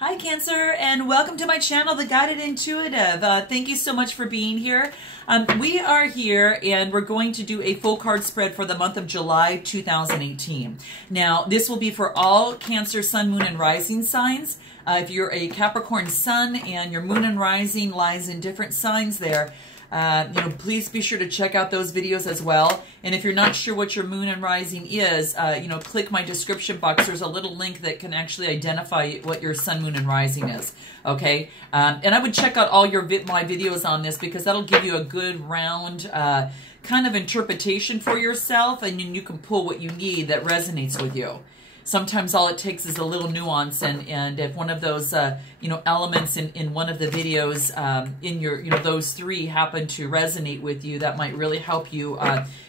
Hi Cancer, and welcome to my channel, The Guided Intuitive. Thank you so much for being here. We are here and we're going to do a full card spread for the month of July 2018. Now, this will be for all Cancer, Sun, Moon, and Rising signs. If you're a Capricorn Sun and your Moon and Rising lies in different signs there, please be sure to check out those videos as well. And if you're not sure what your Moon and Rising is, click my description box. There's a little link that can actually identify what your Sun, Moon, and Rising is. Okay? And I would check out all my videos on this because that'll give you a good round kind of interpretation for yourself, and you can pull what you need that resonates with you. Sometimes all it takes is a little nuance, and if one of those elements in one of the videos in your those three happen to resonate with you, that might really help you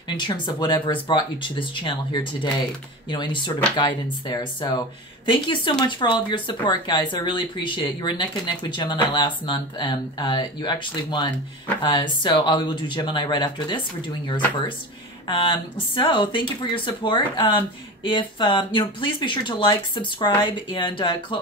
in terms of whatever has brought you to this channel here today. Any sort of guidance there. So thank you so much for all of your support, guys. I really appreciate it. You were neck and neck with Gemini last month, and you actually won. So we will do Gemini right after this. We're doing yours first. So thank you for your support. Please be sure to like, subscribe, and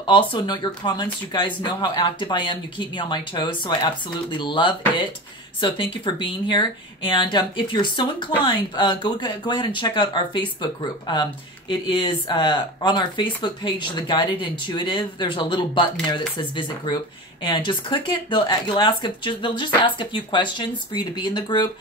also note your comments. You guys know how active I am. You keep me on my toes, so I absolutely love it. So thank you for being here. And if you're so inclined, go ahead and check out our Facebook group. It is on our Facebook page, The Guided Intuitive. There's a little button there that says Visit Group, and just click it. They'll just ask a few questions for you to be in the group.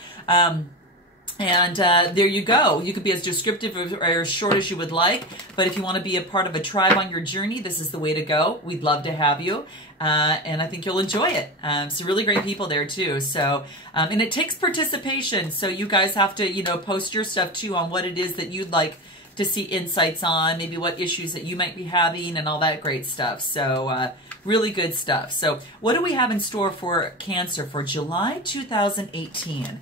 There you go. You could be as descriptive or as short as you would like, but if you want to be a part of a tribe on your journey, this is the way to go. We'd love to have you, and I think you'll enjoy it. Some really great people there too. So, and it takes participation. So you guys have to, post your stuff too on what it is that you'd like to see insights on, maybe what issues that you might be having and all that great stuff. So, really good stuff. So what do we have in store for Cancer for July 2018?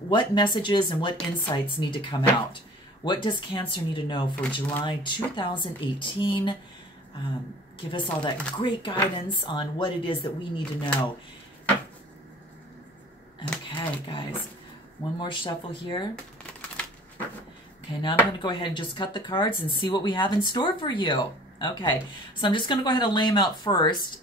What messages and what insights need to come out? What does Cancer need to know for July 2018? Give us all that great guidance on what it is that we need to know. Okay, guys. One more shuffle here. Okay, now I'm going to go ahead and just cut the cards and see what we have in store for you. Okay, so I'm just going to go ahead and lay them out first.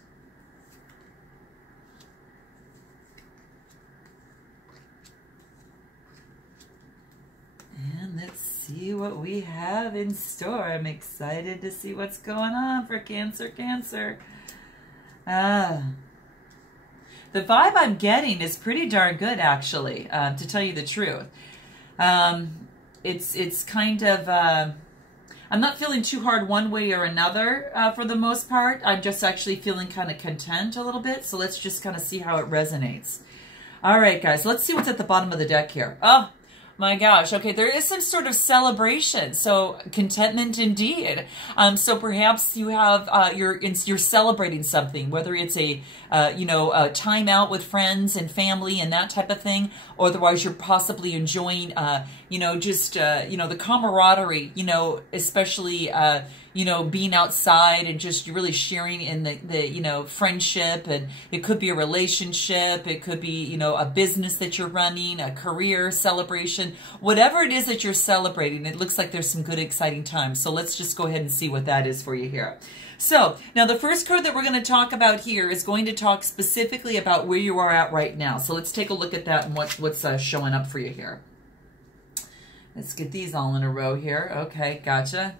And let's see what we have in store. I'm excited to see what's going on for Cancer. The vibe I'm getting is pretty darn good, actually, to tell you the truth. It's kind of... I'm not feeling too hard one way or another for the most part. I'm just actually feeling kind of content a little bit. So let's just kind of see how it resonates. All right, guys, let's see what's at the bottom of the deck here. Oh, my gosh. Okay, there is some sort of celebration. So contentment indeed. So perhaps you have you're celebrating something, whether it's a time out with friends and family and that type of thing, or otherwise you're possibly enjoying the camaraderie, especially being outside and just really sharing in the friendship, and it could be a relationship, it could be a business that you're running, a career celebration, whatever it is that you're celebrating. It looks like there's some good exciting times. So let's just go ahead and see what that is for you here. So now the first card that we're going to talk about here is going to talk specifically about where you are at right now. So let's take a look at that and what's showing up for you here. Let's get these all in a row here. Okay, gotcha.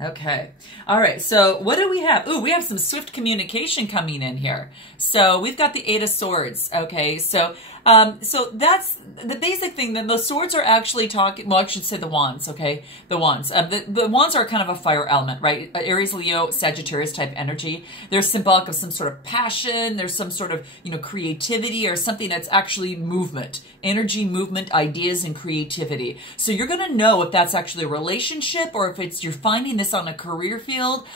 Okay. All right. So what do we have? Ooh, we have some swift communication coming in here. So we've got the Eight of Swords. Okay. So that's the basic thing. That the swords are actually talking, well, I should say the wands. Okay. The wands. The wands are kind of a fire element, right? Aries, Leo, Sagittarius type energy. They're symbolic of some sort of passion. There's some sort of, creativity or something that's actually movement, energy, movement, ideas, and creativity. So you're going to know if that's actually a relationship or if you're finding this on a career field,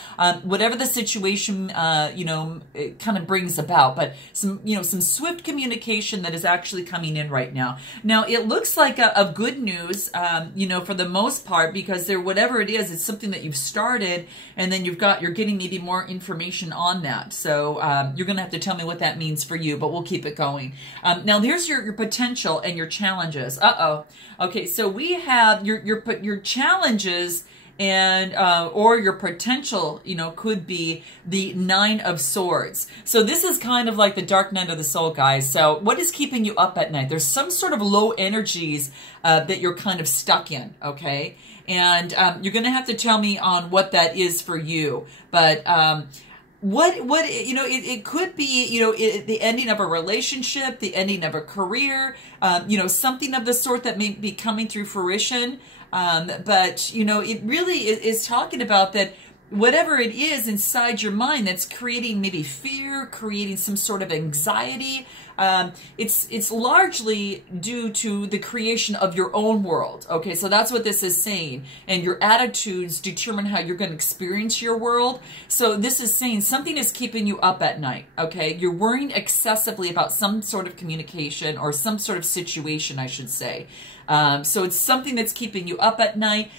whatever the situation, it kind of brings about, but some swift communication that is actually coming in right now. Now, it looks like a good news, for the most part, because whatever it is, it's something that you've started, and then you're getting maybe more information on that. So, you're going to have to tell me what that means for you, but we'll keep it going. Now, here's your potential and your challenges. Okay, so we have your challenges and or your potential, you know, could be the Nine of Swords. So this is kind of like the dark night of the soul, guys. So what is keeping you up at night? There's some sort of low energies that you're kind of stuck in, okay? And you're going to have to tell me on what that is for you. But what you know, it could be, you know, the ending of a relationship, the ending of a career, you know, something of the sort that may be coming through fruition. But, you know, it really is talking about that whatever it is inside your mind that's creating maybe fear, creating some sort of anxiety, it's largely due to the creation of your own world. Okay, so that's what this is saying. And your attitudes determine how you're going to experience your world. So this is saying something is keeping you up at night. Okay, you're worrying excessively about some sort of communication or some sort of situation, I should say. So it's something that's keeping you up at night.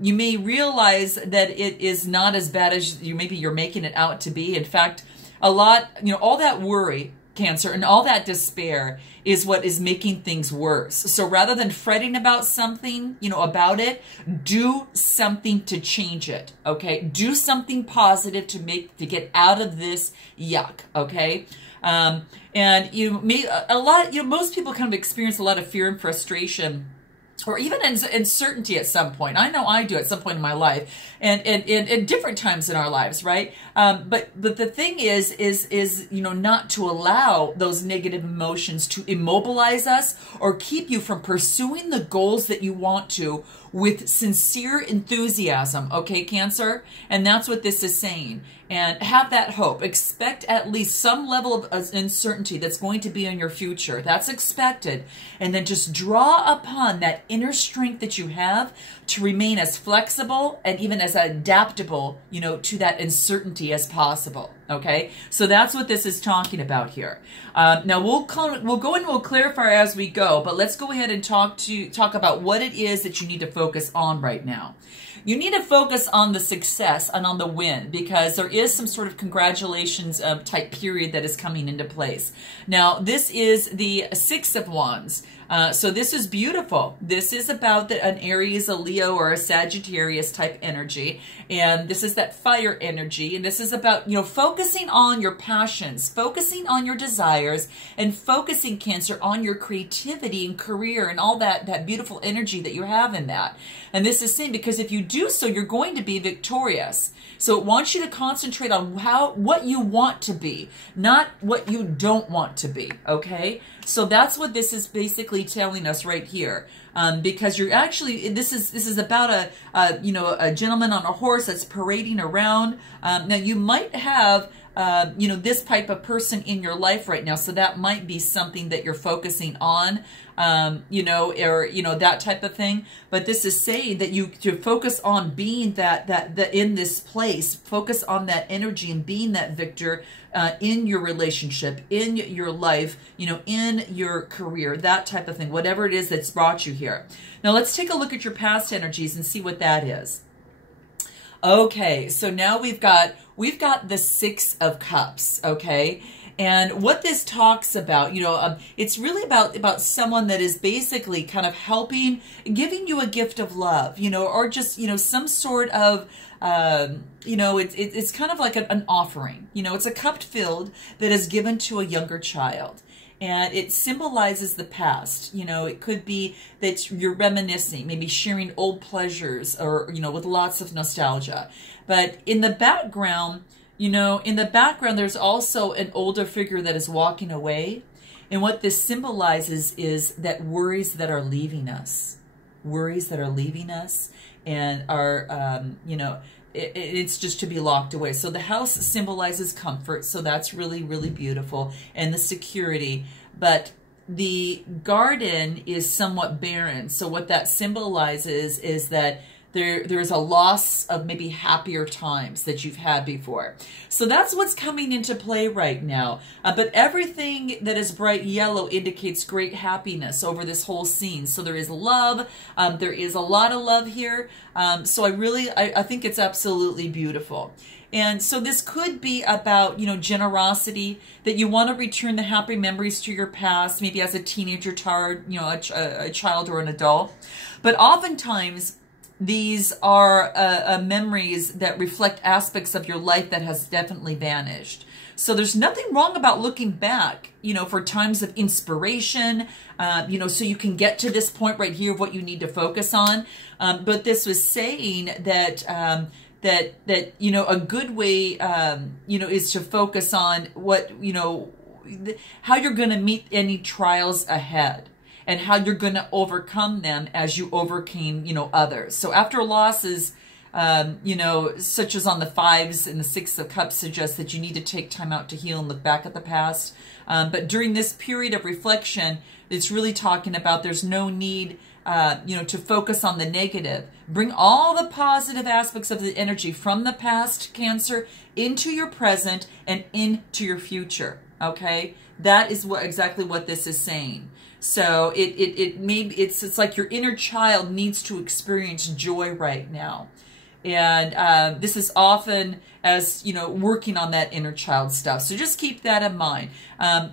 You may realize that it is not as bad as you're making it out to be. In fact, a lot, you know, all that worry, Cancer, and all that despair is what is making things worse. So rather than fretting about something, you know, about it, do something to change it. Okay, do something positive to get out of this yuck. Okay. And you may most people kind of experience a lot of fear and frustration, or even uncertainty at some point. I know I do at some point in my life, and at different times in our lives, right? But the thing is you know, not to allow those negative emotions to immobilize us or keep you from pursuing the goals that you want to with sincere enthusiasm. Okay, Cancer? And that's what this is saying. And have that hope. Expect at least some level of uncertainty that's going to be in your future. That's expected. And then just draw upon that inner strength that you have to remain as flexible and even as adaptable, you know, to that uncertainty as possible. Okay, so that's what this is talking about here. Now we'll go and we'll clarify as we go, but let's go ahead and talk about what it is that you need to focus on right now. You need to focus on the success and on the win, because there is some sort of congratulations type period that is coming into place. Now, this is the Six of Wands. So this is beautiful. This is about an Aries, a Leo, or a Sagittarius type energy. And this is that fire energy. And this is about, you know, focusing on your passions, focusing on your desires, and focusing, Cancer, on your creativity and career and all that beautiful energy that you have in that. And this is saying, because if you do so, you're going to be victorious. So it wants you to concentrate on what you want to be, not what you don't want to be, okay? So that's what this is basically telling us right here. Because you're actually, this is about a gentleman on a horse that's parading around. Now you might have you know, this type of person in your life right now, so that might be something that you're focusing on, you know, or you know, that type of thing. But this is saying that you to focus on being that in this place, focus on that energy and being that victor in your relationship, in your life, you know, in your career, that type of thing, whatever it is that's brought you here. Now let's take a look at your past energies and see what that is. Okay, so now we've got the Six of Cups, okay? And what this talks about, you know, it's really about someone that is basically kind of helping, giving you a gift of love, you know, or just, you know, some sort of, you know, it's kind of like an offering. You know, it's a cup filled that is given to a younger child. And it symbolizes the past. You know, it could be that you're reminiscing, maybe sharing old pleasures, or, you know, with lots of nostalgia. But in the background, you know, there's also an older figure that is walking away. And what this symbolizes is that worries that are leaving us. Worries that are leaving us and are, you know, it's just to be locked away. So the house symbolizes comfort. So that's really, really beautiful. And the security. But the garden is somewhat barren. So what that symbolizes is that there's a loss of maybe happier times that you've had before. So that's what's coming into play right now. But everything that is bright yellow indicates great happiness over this whole scene. So there is love. There is a lot of love here. So I think it's absolutely beautiful. And so this could be about, you know, generosity, that you want to return the happy memories to your past, maybe as a teenager, you know, a child or an adult. But oftentimes, these are memories that reflect aspects of your life that has definitely vanished. So there's nothing wrong about looking back, you know, for times of inspiration, you know, so you can get to this point right here of what you need to focus on. But this was saying that, that, you know, a good way, you know, is to focus on what, you know, how you're going to meet any trials ahead and how you're going to overcome them as you overcame, you know, others. So after losses, you know, such as on the 5s and the 6 of Cups, suggests that you need to take time out to heal and look back at the past. But during this period of reflection, it's really talking about there's no need, you know, to focus on the negative. Bring all the positive aspects of the energy from the past, Cancer, into your present and into your future. Okay, that is what exactly what this is saying. So it's like your inner child needs to experience joy right now. And this is often as, you know, working on that inner child stuff. So just keep that in mind.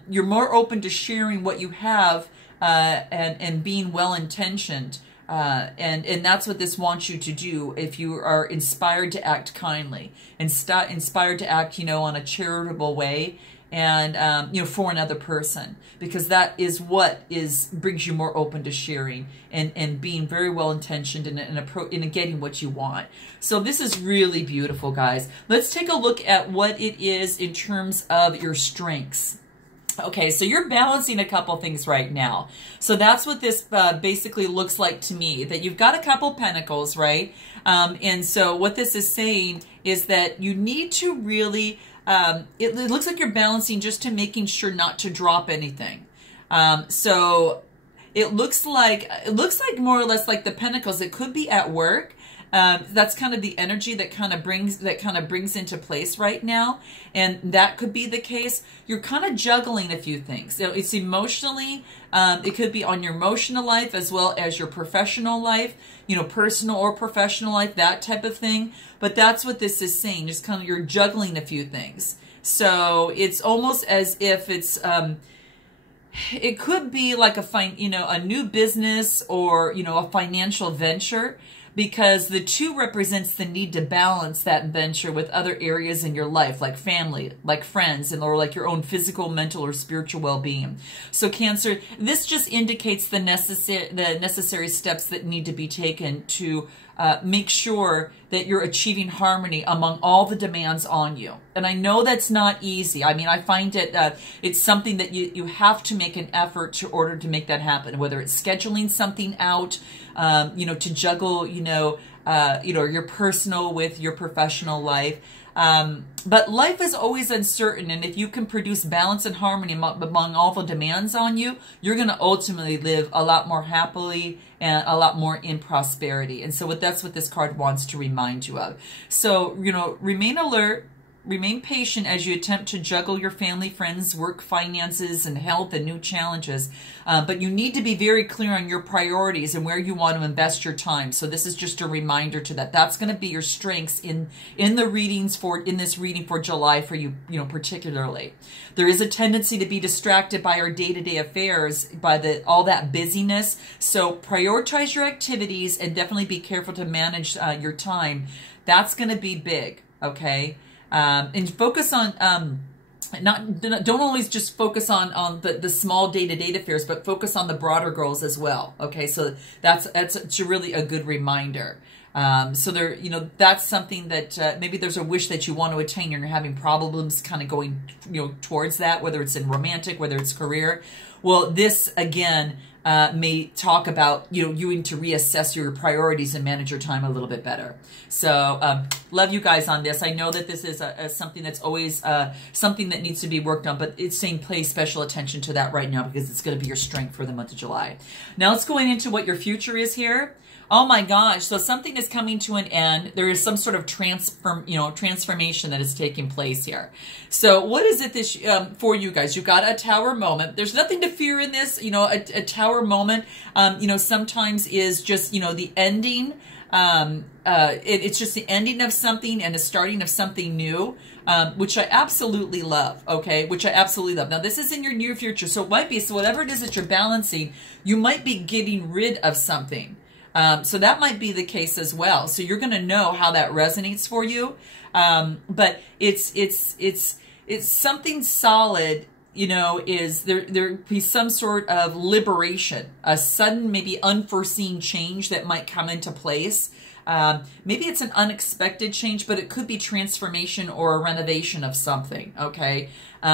You're more open to sharing what you have and being well-intentioned. And that's what this wants you to do if you are inspired to act kindly and inspired to act, you know, on a charitable way and, you know, for another person, because that is what brings you more open to sharing and being very well intentioned in getting what you want. So this is really beautiful, guys. Let's take a look at what it is in terms of your strengths. Okay, so you're balancing a couple things right now. So that's what this basically looks like to me, that you've got a couple pentacles, right? And so what this is saying is that you need to really, it looks like you're balancing just to making sure not to drop anything. So it looks like more or less like the pentacles. It could be at work. That's kind of the energy that kind of brings into place right now. And that could be the case. You're kind of juggling a few things. So it's emotionally, it could be on your emotional life as well as your professional life, you know, personal or professional life, that type of thing. But that's what this is saying. Just kind of you're juggling a few things. So it's almost as if it's, it could be like a new business or, you know, a financial venture, because the 2 represents the need to balance that venture with other areas in your life, like family, like friends, or like your own physical, mental, or spiritual well-being. So Cancer, this just indicates the necessary steps that need to be taken to make sure that you're achieving harmony among all the demands on you. And I know that's not easy. I mean, I find it, it's something that you have to make an effort to order to make that happen, whether it's scheduling something out, you know, to juggle, you know, your personal with your professional life. But life is always uncertain, and if you can produce balance and harmony among all the demands on you, you're going to ultimately live a lot more happily and a lot more in prosperity. And so that's what this card wants to remind you of. So, you know, remain alert. Remain patient as you attempt to juggle your family, friends, work, finances, and health and new challenges. But you need to be very clear on your priorities and where you want to invest your time. So this is just a reminder to that. That's going to be your strengths in the readings in this reading for July for you, you know, particularly. There is a tendency to be distracted by our day-to-day affairs, by all that busyness. So prioritize your activities and definitely be careful to manage your time. That's going to be big, okay? And focus on, don't always just focus on the small day-to-day affairs, but focus on the broader goals as well. Okay, so that's really a good reminder. So there, you know, that's something that maybe there's a wish that you want to attain and you're having problems kind of going, you know, towards that, whether it's in romantic, whether it's career. Well, this again may talk about, you know, you need to reassess your priorities and manage your time a little bit better. So love you guys on this. I know that this is something that's always something that needs to be worked on, but it's saying pay special attention to that right now because it's going to be your strength for the month of July. Now let's go into what your future is here. Oh my gosh. So something is coming to an end. There is some sort of transformation that is taking place here. So what is it this for you guys? You've got a tower moment. There's nothing to fear in this. You know, a tower moment, you know, sometimes is just, you know, the ending. It's just the ending of something and the starting of something new, which I absolutely love. Okay. Which I absolutely love. Now this is in your near future. So it might be, so whatever it is that you're balancing, you might be getting rid of something. So that might be the case as well. So you're going to know how that resonates for you. But it's something solid, you know, is there be some sort of liberation, a sudden, maybe unforeseen change that might come into place. Maybe it's an unexpected change, but it could be transformation or a renovation of something, okay?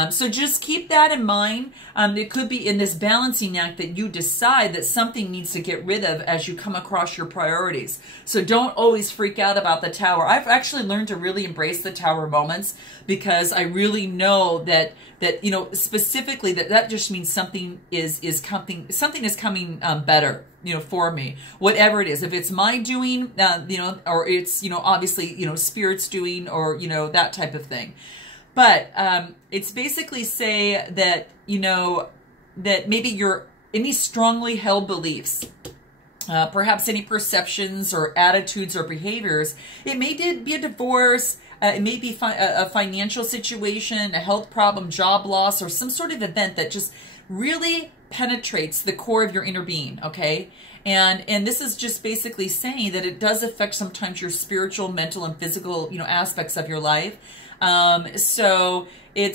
So just keep that in mind. It could be in this balancing act that you decide that something needs to get rid of as you come across your priorities. So don't always freak out about the tower. I've actually learned to really embrace the tower moments, because I really know that you know, specifically that just means something is coming better, you know, for me, whatever it is. If it's my doing, you know, or it's, you know, obviously, you know, spirit's doing, or, you know, that type of thing. But it's basically say that, you know, that maybe you're any strongly held beliefs, perhaps any perceptions or attitudes or behaviors. It may be a divorce. It may be a financial situation, a health problem, job loss, or some sort of event that just really penetrates the core of your inner being, okay? And this is just basically saying that it does affect sometimes your spiritual, mental, and physical, you know, aspects of your life. So it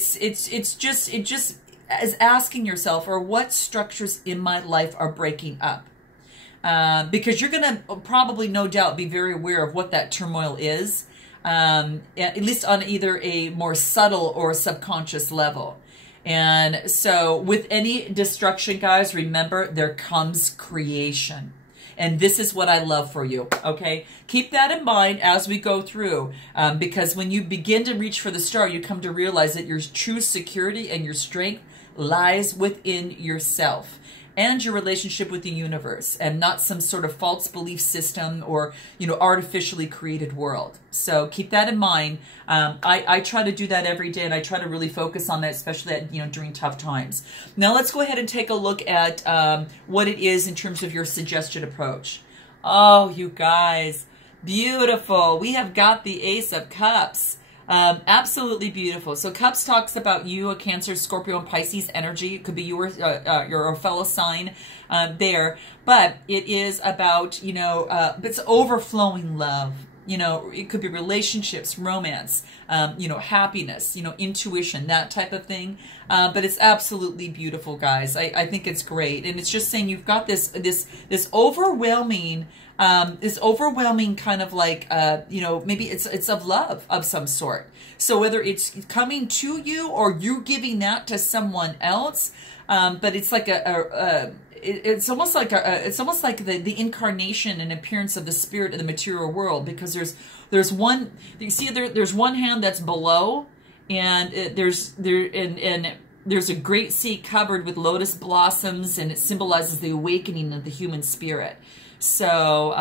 just as asking yourself, or what structures in my life are breaking up? Because you're going to probably, no doubt, be very aware of what that turmoil is. At least on either a more subtle or subconscious level. And so with any destruction, guys, remember, there comes creation. And this is what I love for you, okay? Keep that in mind as we go through, because when you begin to reach for the star, you come to realize that your true security and your strength lies within yourself and your relationship with the universe, and not some sort of false belief system or, you know, artificially created world. So keep that in mind. I try to do that every day, and I try to really focus on that, especially at, you know, during tough times. Now let's go ahead and take a look at what it is in terms of your suggested approach. Oh, you guys, beautiful. We have got the Ace of Cups. Absolutely beautiful. So Cups talks about you, a Cancer, Scorpio, and Pisces energy. It could be your fellow sign there, but it is about, you know, it's overflowing love. You know, it could be relationships, romance, you know, happiness, you know, intuition, that type of thing. But it's absolutely beautiful, guys. I think it's great, and it's just saying you've got this overwhelming. This overwhelming kind of like, you know, maybe it's of love of some sort. So whether it's coming to you or you giving that to someone else, but it's like it's almost like the incarnation and appearance of the spirit in the material world, because there's one, you see there's one hand that's below, and there's a great sea covered with lotus blossoms, and it symbolizes the awakening of the human spirit. So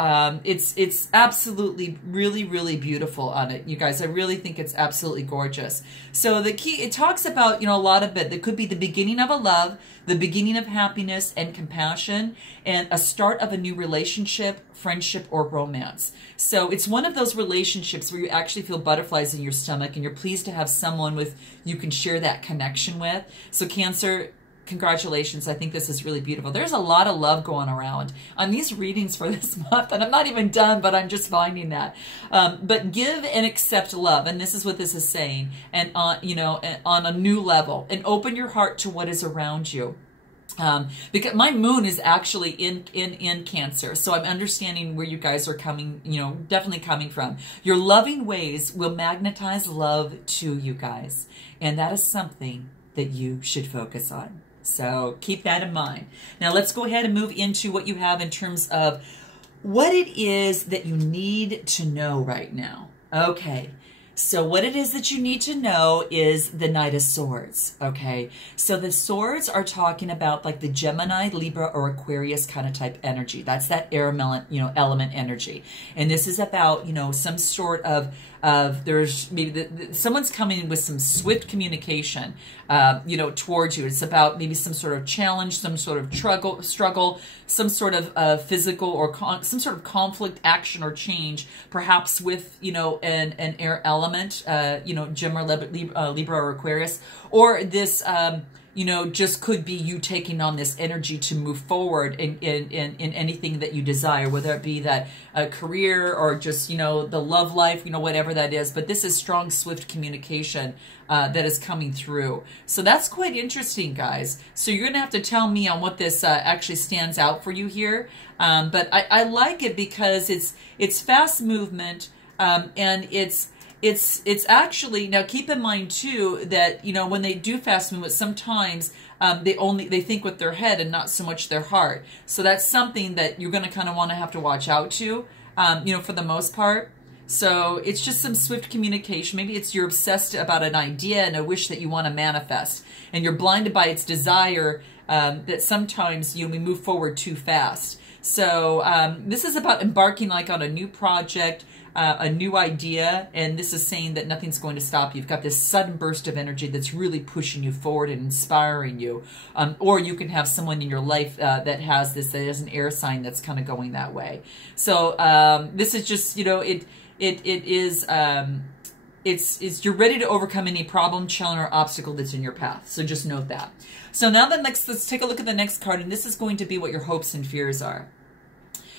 it's absolutely really beautiful on it, you guys. I really think it's absolutely gorgeous. So the key, it talks about, you know, a lot of it that could be the beginning of a love, the beginning of happiness and compassion, and a start of a new relationship, friendship, or romance. So it's one of those relationships where you actually feel butterflies in your stomach, and you're pleased to have someone with you can share that connection with. So Cancer, congratulations. I think this is really beautiful. There's a lot of love going around on these readings for this month, and I'm not even done, but I'm just finding that. But give and accept love, and this is what this is saying, and you know, on a new level, and open your heart to what is around you. Because my moon is actually in Cancer, so I'm understanding where you guys are coming, you know, definitely coming from. Your loving ways will magnetize love to you guys, and that is something that you should focus on. So keep that in mind. Now let's go ahead and move into what you have in terms of what it is that you need to know right now. Okay. So what it is that you need to know is the Knight of Swords, okay? So the swords are talking about like the Gemini, Libra, or Aquarius kind of type energy. That's that air element, you know, element energy. And this is about, you know, some sort of there's maybe someone's coming with some swift communication, you know, towards you. It's about maybe some sort of challenge, some sort of struggle, some sort of physical or some sort of conflict, action, or change, perhaps with, you know, an air element, you know, Gemini, Libra, or Aquarius, or this just could be you taking on this energy to move forward in anything that you desire, whether it be that career or just, the love life, whatever that is. But this is strong, swift communication that is coming through. So that's quite interesting, guys. So you're going to have to tell me on what this actually stands out for you here. But I like it because it's fast movement, and it's actually, now keep in mind too that when they do fast movement, sometimes they think with their head and not so much their heart. So that's something that you're going to kind of want to have to watch out to, for the most part. So it's just some swift communication. Maybe it's you're obsessed about an idea and a wish that you want to manifest, and you're blinded by its desire, that sometimes we move forward too fast. So this is about embarking like on a new project, a new idea, and this is saying that nothing's going to stop you. You've got this sudden burst of energy that's really pushing you forward and inspiring you. Or you can have someone in your life that has this, that is an air sign that's kind of going that way. So this is just, it's you're ready to overcome any problem, challenge, or obstacle that's in your path. So just note that. So now let's take a look at the next card, and this is going to be what your hopes and fears are.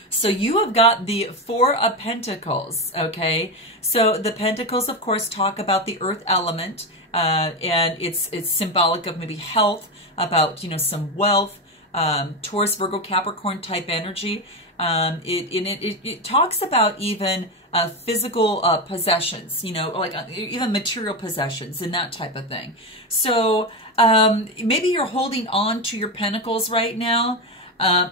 So you have got the Four of Pentacles, okay? So the Pentacles, of course, talk about the earth element, and it's symbolic of maybe health, about, some wealth, Taurus, Virgo, Capricorn type energy. It talks about even physical possessions, like even material possessions and that type of thing. So maybe you're holding on to your pentacles right now,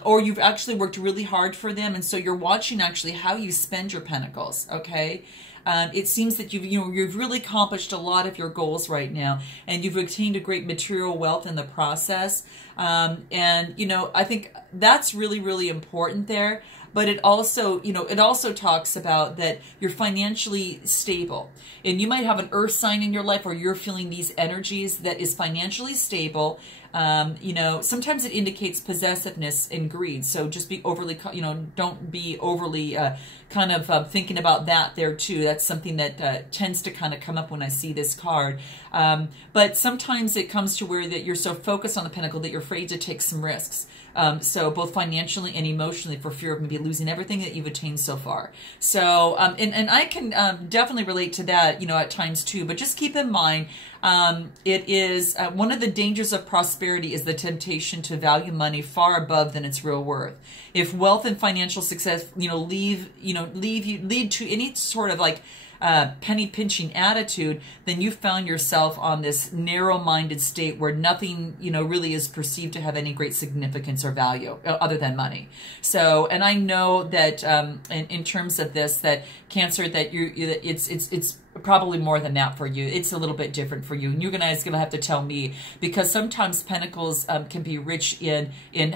or you've actually worked really hard for them, and so you're watching actually how you spend your pentacles, okay? It seems that you've really accomplished a lot of your goals right now, and you've obtained a great material wealth in the process. And I think that's really, really important there. But it also, it also talks about that you're financially stable, and you might have an earth sign in your life where you're feeling these energies that is financially stable. Sometimes it indicates possessiveness and greed. So just be overly, don't be overly thinking about that there too. That's something that tends to kind of come up when I see this card. But sometimes it comes to where that you're so focused on the pentacle that you're afraid to take some risks. So both financially and emotionally, for fear of maybe losing everything that you've attained so far. So, and I can definitely relate to that, at times too, but just keep in mind, it is one of the dangers of prosperity is the temptation to value money far above than its real worth. If wealth and financial success, lead to any sort of like penny pinching attitude, then you found yourself on this narrow-minded state where nothing, really is perceived to have any great significance or value other than money. So, and I know that in terms of this, that Cancer, that it's probably more than that for you. It's a little bit different for you, and you guys are gonna have to tell me, because sometimes pentacles can be rich in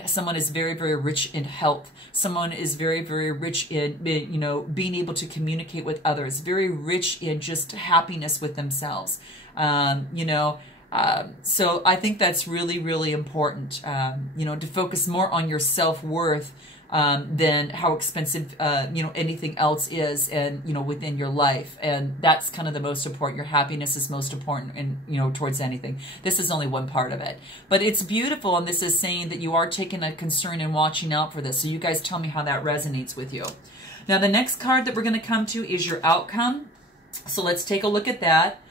someone is very, very rich in health. Someone is very, very rich in being able to communicate with others. Very rich in just happiness with themselves. So I think that's really, really important. To focus more on your self-worth than how expensive, anything else is, and, within your life. And that's kind of the most important. Your happiness is most important, and, towards anything. This is only one part of it, but it's beautiful. And this is saying that you are taking a concern and watching out for this. So you guys tell me how that resonates with you. Now, the next card that we're going to come to is your outcome. So let's take a look at that.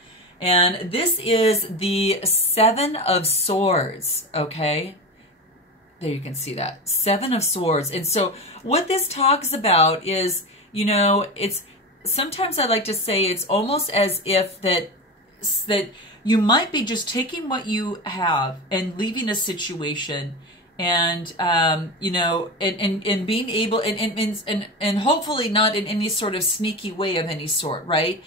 And this is the Seven of Swords, okay? There you can see that. Seven of Swords. And so what this talks about is, it's sometimes I like to say it's almost as if that you might be just taking what you have and leaving a situation, and and being able and hopefully not in any sort of sneaky way of any sort, right?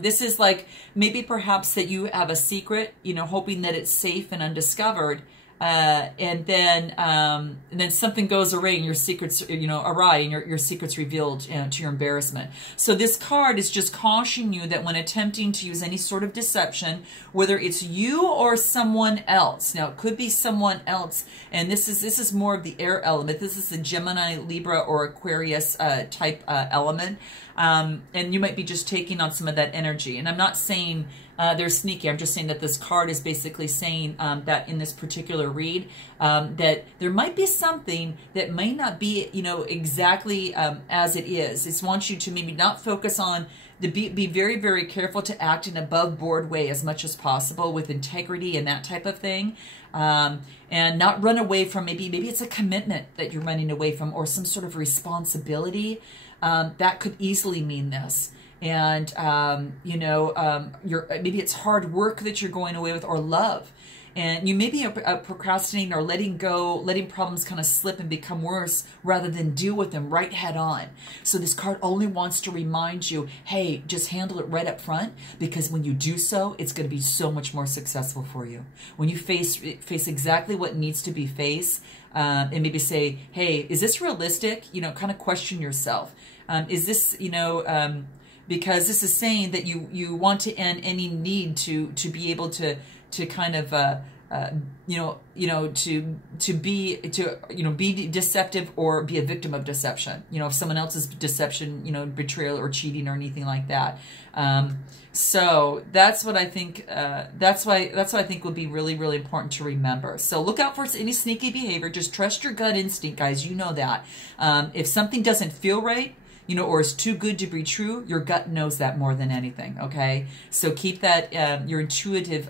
This is like maybe perhaps that you have a secret, hoping that it's safe and undiscovered. And then something goes awry and your secrets, awry, and your secrets revealed to your embarrassment. So this card is just cautioning you that when attempting to use any sort of deception, whether it's you or someone else, now it could be someone else, and this is more of the air element. This is the Gemini, Libra, or Aquarius type element. And you might be just taking on some of that energy. And I'm not saying they're sneaky. I'm just saying that this card is basically saying that in this particular read, that there might be something that may not be, you know, exactly as it is. It wants you to maybe not focus on be very, very careful to act in above board way as much as possible with integrity and that type of thing. And not run away from maybe it's a commitment that you're running away from, or some sort of responsibility. That could easily mean this. And, you know, maybe it's hard work that you're going away with, or love. And you may be procrastinating or letting problems kind of slip and become worse rather than deal with them right head on. So this card only wants to remind you, hey, just handle it right up front, because when you do so, it's going to be so much more successful for you. When you face exactly what needs to be faced, and maybe say, hey, is this realistic? You know, kind of question yourself. Is this, you know, because this is saying that you want to end any need to be able to kind of to be deceptive or be a victim of deception. You know, if someone else's deception, you know, betrayal or cheating or anything like that. So that's what I think. That's what I think would be really, really important to remember. So look out for any sneaky behavior. Just trust your gut instinct, guys. You know that. If something doesn't feel right, you know, or is too good to be true, your gut knows that more than anything, okay? So keep that, your intuitive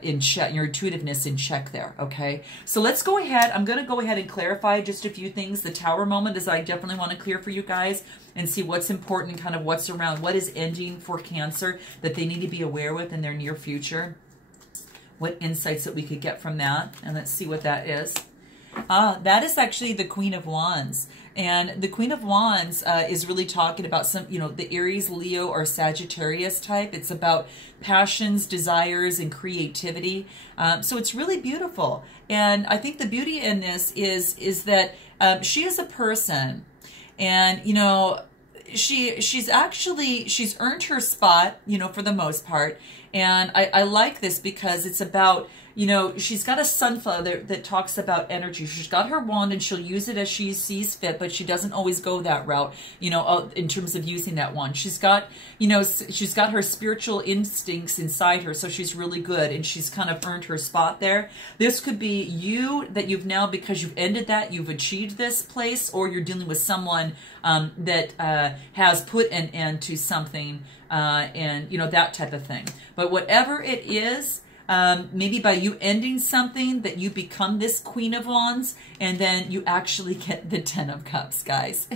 in check, your intuitiveness in check there, okay? So let's go ahead. I'm going to go ahead and clarify just a few things. The Tower moment is I definitely want to clear for you guys and see what's important and kind of what's around, what is ending for Cancer that they need to be aware with in their near future. What insights that we could get from that, and let's see what that is. That is actually the Queen of Wands. And the Queen of Wands is really talking about some, you know, the Aries, Leo, or Sagittarius type. It's about passions, desires, and creativity. So it's really beautiful. And I think the beauty in this is that she is a person, and, you know, she's earned her spot, you know, for the most part. And I like this because it's about, you know, she's got a sunflower that talks about energy. She's got her wand and she'll use it as she sees fit, but she doesn't always go that route, you know, in terms of using that wand. She's got, you know, she's got her spiritual instincts inside her, so she's really good, and she's kind of earned her spot there. This could be you that you've now, because you've ended that, you've achieved this place, or you're dealing with someone that has put an end to something, and, you know, that type of thing. But whatever it is, maybe by you ending something, that you become this Queen of Wands, and then you actually get the Ten of Cups, guys.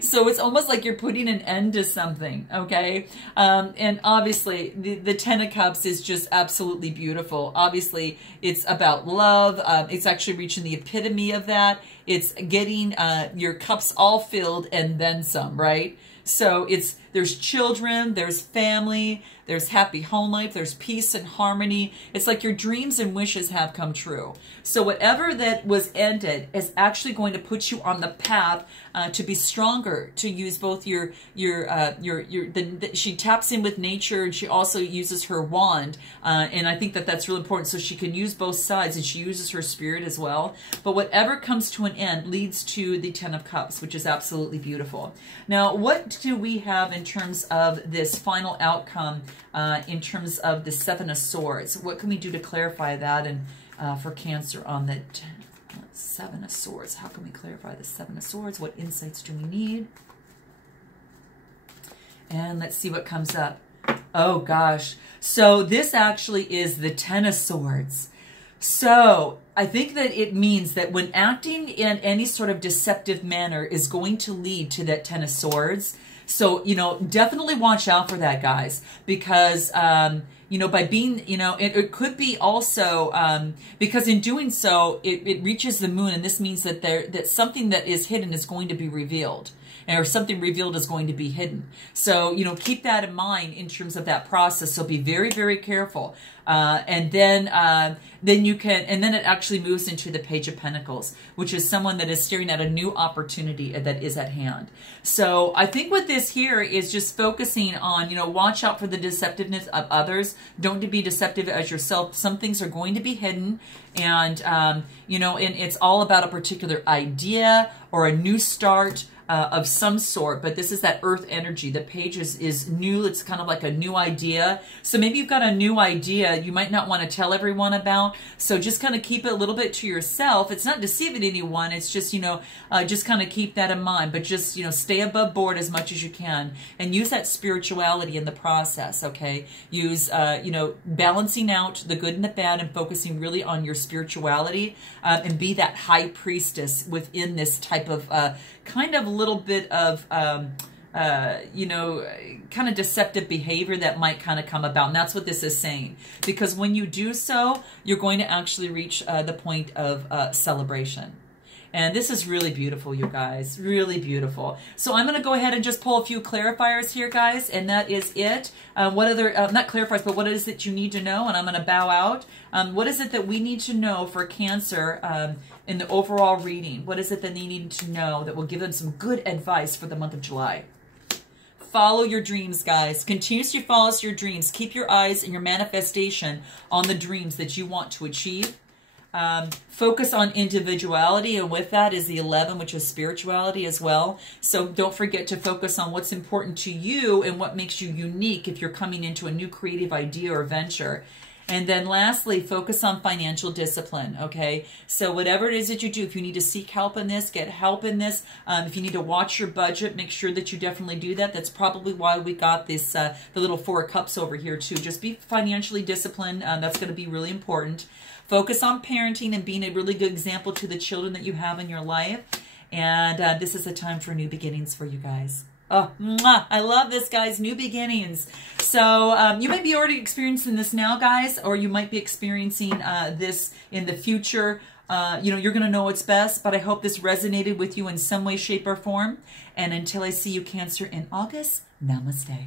So it's almost like you're putting an end to something, okay? And obviously, the Ten of Cups is just absolutely beautiful. Obviously, it's about love. It's actually reaching the epitome of that. It's getting your cups all filled and then some, right? So there's children, there's family, there's happy home life, there's peace and harmony. It's like your dreams and wishes have come true. So whatever that was ended is actually going to put you on the path to be stronger, to use both she taps in with nature, and she also uses her wand. And I think that that's really important. So she can use both sides, and she uses her spirit as well. But whatever comes to an end leads to the Ten of Cups, which is absolutely beautiful. Now, what do we have in terms of this final outcome, in terms of the Seven of Swords? What can we do to clarify that, and for Cancer on the Seven of Swords? How can we clarify the Seven of Swords? What insights do we need? And let's see what comes up. Oh gosh. So this actually is the Ten of Swords. So I think that it means that when acting in any sort of deceptive manner is going to lead to that Ten of Swords. So, you know, definitely watch out for that, guys, because, you know, by being, you know, it could be also, because in doing so, it reaches the moon, and this means that that something that is hidden is going to be revealed, or something revealed is going to be hidden. So, you know, keep that in mind in terms of that process. So be very, very careful. And then you can, and then it actually moves into the Page of Pentacles, which is someone that is staring at a new opportunity that is at hand. So I think with this here is just focusing on, you know, watch out for the deceptiveness of others. Don't be deceptive as yourself. Some things are going to be hidden, and, you know, and it's all about a particular idea or a new start. of some sort, but this is that earth energy. The page is new. It's kind of like a new idea. So maybe you've got a new idea you might not want to tell everyone about. So just kind of keep it a little bit to yourself. It's not deceiving anyone. It's just, just kind of keep that in mind, but just, stay above board as much as you can and use that spirituality in the process. Okay. Use, balancing out the good and the bad and focusing really on your spirituality, and be that high priestess within this type of, kind of a little bit of, kind of deceptive behavior that might kind of come about. And that's what this is saying. Because when you do so, you're going to actually reach the point of celebration. And this is really beautiful, you guys. Really beautiful. So I'm going to go ahead and just pull a few clarifiers here, guys. And that is it. What other, not clarifiers, but what is it you need to know? And I'm going to bow out. What is it that we need to know for Cancer in the overall reading? What is it that they need to know that will give them some good advice for the month of July? Follow your dreams, guys. Continue to follow your dreams. Keep your eyes and your manifestation on the dreams that you want to achieve. Focus on individuality, and with that is the 11, which is spirituality as well. So don't forget to focus on what's important to you and what makes you unique if you're coming into a new creative idea or venture. And then lastly, focus on financial discipline, okay? So whatever it is that you do, if you need to seek help in this, get help in this. If you need to watch your budget, make sure that you definitely do that. That's probably why we got this, the little 4 of Cups over here too. Just be financially disciplined. That's going to be really important. Focus on parenting and being a really good example to the children that you have in your life. And this is a time for new beginnings for you guys. Oh, mwah, I love this, guys. New beginnings. So you might be already experiencing this now, guys, or you might be experiencing this in the future. You're going to know what's best, but I hope this resonated with you in some way, shape, or form. And until I see you, Cancer, in August, namaste.